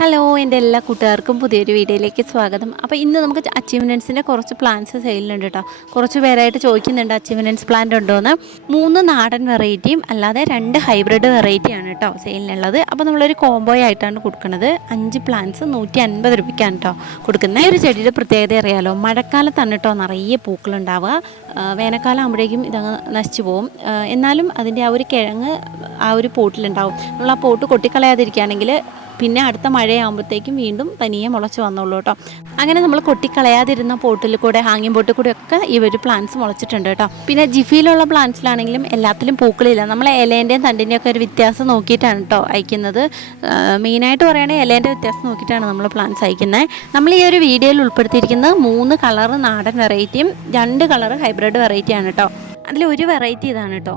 Hello എൻ്റെ എല്ലാ കൂട്ടുകാർക്കും പുതിയൊരു വീഡിയോയിലേക്ക് സ്വാഗതം. അപ്പോൾ ഇന്ന് നമുക്ക് അച്ചീവ്മെൻറ്റ്സിൻ്റെ കുറച്ച് പ്ലാന്റ്സ് സെയിലുണ്ട് കേട്ടോ. കുറച്ച് പേരായിട്ട് ചോദിക്കുന്നുണ്ട് അച്ചീവ്മെൻറ്റ്സ് പ്ലാന്റ് ഉണ്ടോയെന്ന്. 3 നാടൻ വെറൈറ്റിയും അല്ലാതെ 2 ഹൈബ്രിഡ് വെറൈറ്റിയാണ് കേട്ടോ സെയിലിനുള്ളത്. അപ്പോൾ നമ്മളൊരു കോംബോ ആയിട്ടാണ് കൊടുക്കുന്നത്. 5 പ്ലാന്റ്സ് 150 രൂപയ്ക്കാണ് കേട്ടോ കൊടുക്കുന്നത്. ഈ ഒരു ചെടിയുടെ പ്രത്യേകത അറിയാലോ, മഴക്കാലത്താണ് കേട്ടോ നിറയെ പൂക്കളുണ്ടാവുക. വേനൽക്കാലം ആകുമ്പോഴേക്കും ഇതങ്ങ് നശിച്ചു പോകും. എന്നാലും അതിൻ്റെ ആ ഒരു കിഴങ്ങ് ആ ഒരു പോട്ടിലുണ്ടാവും. നമ്മൾ ആ പോട്ട് കൊട്ടിക്കളയാതിരിക്കുകയാണെങ്കിൽ പിന്നെ അടുത്ത മഴയാകുമ്പോഴത്തേക്കും വീണ്ടും തനിയെ മുളച്ച് വന്നോളൂ കേട്ടോ. അങ്ങനെ നമ്മൾ കൊട്ടിക്കളയാതിരുന്ന പോട്ടിൽ കൂടെ ഹാങ്ങിങ് പോട്ടിൽ കൂടെ ഒക്കെ ഈ ഒരു പ്ലാന്റ്സ് മുളച്ചിട്ടുണ്ട് കേട്ടോ. പിന്നെ ജിഫിയിലുള്ള പ്ലാന്റ്സിലാണെങ്കിലും എല്ലാത്തിലും പൂക്കളില്ല. നമ്മൾ ഇലേൻ്റെയും തണ്ടിൻ്റെയും ഒക്കെ ഒരു വ്യത്യാസം നോക്കിയിട്ടാണ് കേട്ടോ അയക്കുന്നത്. മെയിനായിട്ട് പറയുകയാണെങ്കിൽ ഇലേൻ്റെ വ്യത്യാസം നോക്കിയിട്ടാണ് നമ്മൾ പ്ലാന്റ്സ് അയക്കുന്നത്. നമ്മൾ ഈ ഒരു വീഡിയോയിൽ ഉൾപ്പെടുത്തിയിരിക്കുന്നത് 3 കളർ നാടൻ വെറൈറ്റിയും 2 കളർ ഹൈബ്രിഡ് വെറൈറ്റിയാണ് കേട്ടോ. അതിലൊരു വെറൈറ്റി ഇതാണ് കേട്ടോ.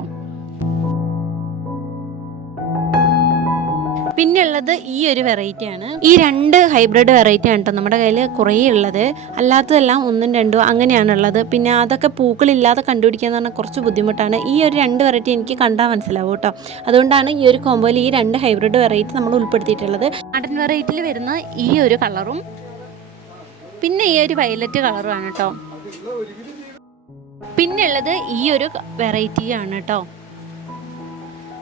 പിന്നെ ഉള്ളത് ഈ ഒരു വെറൈറ്റിയാണ്. ഈ 2 ഹൈബ്രിഡ് വെറൈറ്റി ആണ് കേട്ടോ നമ്മുടെ കയ്യിൽ കുറേ ഉള്ളത്. അല്ലാത്തതെല്ലാം 1ഉം 2ഉം അങ്ങനെയാണുള്ളത്. പിന്നെ അതൊക്കെ പൂക്കളില്ലാതെ കണ്ടുപിടിക്കുക എന്ന് പറഞ്ഞാൽ കുറച്ച് ബുദ്ധിമുട്ടാണ്. ഈ ഒരു 2 വെറൈറ്റി എനിക്ക് കണ്ടാൽ മനസ്സിലാവും കേട്ടോ. അതുകൊണ്ടാണ് ഈ ഒരു കോമ്പോയിൽ ഈ 2 ഹൈബ്രിഡ് വെറൈറ്റി നമ്മൾ ഉൾപ്പെടുത്തിയിട്ടുള്ളത്. നാടൻ വെറൈറ്റിയിൽ വരുന്ന ഈ ഒരു കളറും പിന്നെ ഈ ഒരു വയലറ്റ് കളറുമാണ് കേട്ടോ. പിന്നെ ഉള്ളത് ഈ ഒരു വെറൈറ്റിയാണ് കേട്ടോ.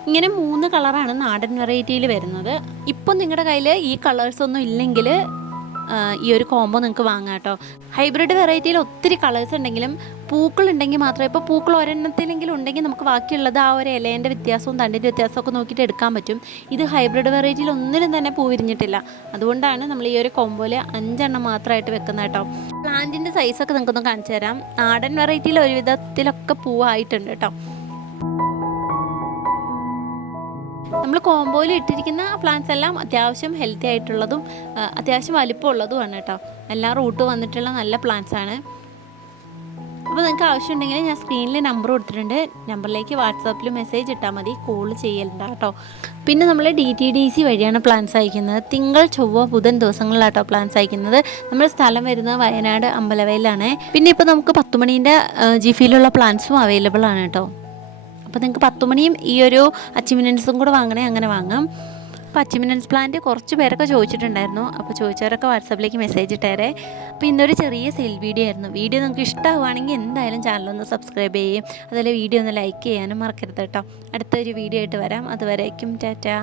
ഇങ്ങനെ 3 കളറാണ് നാടൻ വെറൈറ്റിയിൽ വരുന്നത്. ഇപ്പം നിങ്ങളുടെ കയ്യിൽ ഈ കളേഴ്സ് ഒന്നും ഇല്ലെങ്കിൽ ഈ ഒരു കോംബോ നിങ്ങൾക്ക് വാങ്ങാം കേട്ടോ. ഹൈബ്രിഡ് വെറൈറ്റിയിൽ ഒത്തിരി കളേഴ്സ് ഉണ്ടെങ്കിലും പൂക്കളുണ്ടെങ്കിൽ മാത്രമേ, ഇപ്പോൾ പൂക്കൾ ഒരെണ്ണത്തിലെങ്കിലും ഉണ്ടെങ്കിൽ നമുക്ക് ബാക്കിയുള്ളത് ആ ഒരു ഇലേൻ്റെ വ്യത്യാസവും തണ്ടിൻ്റെ വ്യത്യാസമൊക്കെ നോക്കിയിട്ട് എടുക്കാൻ പറ്റും. ഇത് ഹൈബ്രിഡ് വെറൈറ്റിയിൽ ഒന്നിനും തന്നെ പൂ വിരിഞ്ഞിട്ടില്ല. അതുകൊണ്ടാണ് നമ്മൾ ഈ ഒരു കോംബോയിൽ 5 എണ്ണം മാത്രമായിട്ട് വെക്കുന്നത് കേട്ടോ. പ്ലാന്റിൻ്റെ സൈസൊക്കെ നിങ്ങൾക്കൊന്ന് കാണിച്ചു തരാം. നാടൻ വെറൈറ്റിയിൽ ഒരുവിധത്തിലൊക്കെ പൂവായിട്ടുണ്ട് കേട്ടോ. നമ്മൾ കോംബോയിൽ ഇട്ടിരിക്കുന്ന പ്ലാന്റ്സ് എല്ലാം അത്യാവശ്യം ഹെൽത്തി ആയിട്ടുള്ളതും അത്യാവശ്യം വലിപ്പമുള്ളതുമാണ് കേട്ടോ. എല്ലാം റൂട്ട് വന്നിട്ടുള്ള നല്ല പ്ലാന്റ്സ് ആണ്. അപ്പോൾ നിങ്ങൾക്ക് ആവശ്യമുണ്ടെങ്കിൽ ഞാൻ സ്ക്രീനിൽ നമ്പർ കൊടുത്തിട്ടുണ്ട്. നമ്പറിലേക്ക് വാട്സാപ്പിൽ മെസ്സേജ് ഇട്ടാൽ മതി, കോൾ ചെയ്യലുണ്ട് കേട്ടോ. പിന്നെ നമ്മൾ DTDC വഴിയാണ് പ്ലാന്റ്സ് അയക്കുന്നത്. തിങ്കൾ ചൊവ്വ ബുധൻ ദിവസങ്ങളിലാട്ടോ പ്ലാന്റ്സ് അയക്കുന്നത്. നമ്മുടെ സ്ഥലം വരുന്നത് വയനാട് അമ്പലവയലാണ്. പിന്നെ ഇപ്പോൾ നമുക്ക് 10 മണീൻ്റെ ജിഫിയിലുള്ള പ്ലാന്റ്സും അവൈലബിൾ ആണ് കേട്ടോ. അപ്പോൾ നിങ്ങൾക്ക് 10 മണിയും ഈ ഒരു അച്ചീവ്മെൻറ്റ്സും കൂടെ വാങ്ങണേ അങ്ങനെ വാങ്ങാം. അപ്പോൾ അച്ചീവ്മെൻറ്റ്സ് പ്ലാന്റ് കുറച്ച് പേരൊക്കെ ചോദിച്ചിട്ടുണ്ടായിരുന്നു. അപ്പോൾ ചോദിച്ചവരൊക്കെ വാട്സാപ്പിലേക്ക് മെസ്സേജ് ഇട്ടേരെ. അപ്പോൾ ഇന്നൊരു ചെറിയ സെയിൽ വീഡിയോ ആയിരുന്നു. വീഡിയോ നിങ്ങൾക്ക് ഇഷ്ടമാവുകയാണെങ്കിൽ എന്തായാലും ചാനലൊന്ന് സബ്സ്ക്രൈബ് ചെയ്യും. അതുപോലെ വീഡിയോ ഒന്ന് ലൈക്ക് ചെയ്യാനും മറക്കരുത് കേട്ടോ. അടുത്തൊരു വീഡിയോ ആയിട്ട് വരാം. അതുവരേക്കും ടാറ്റാ.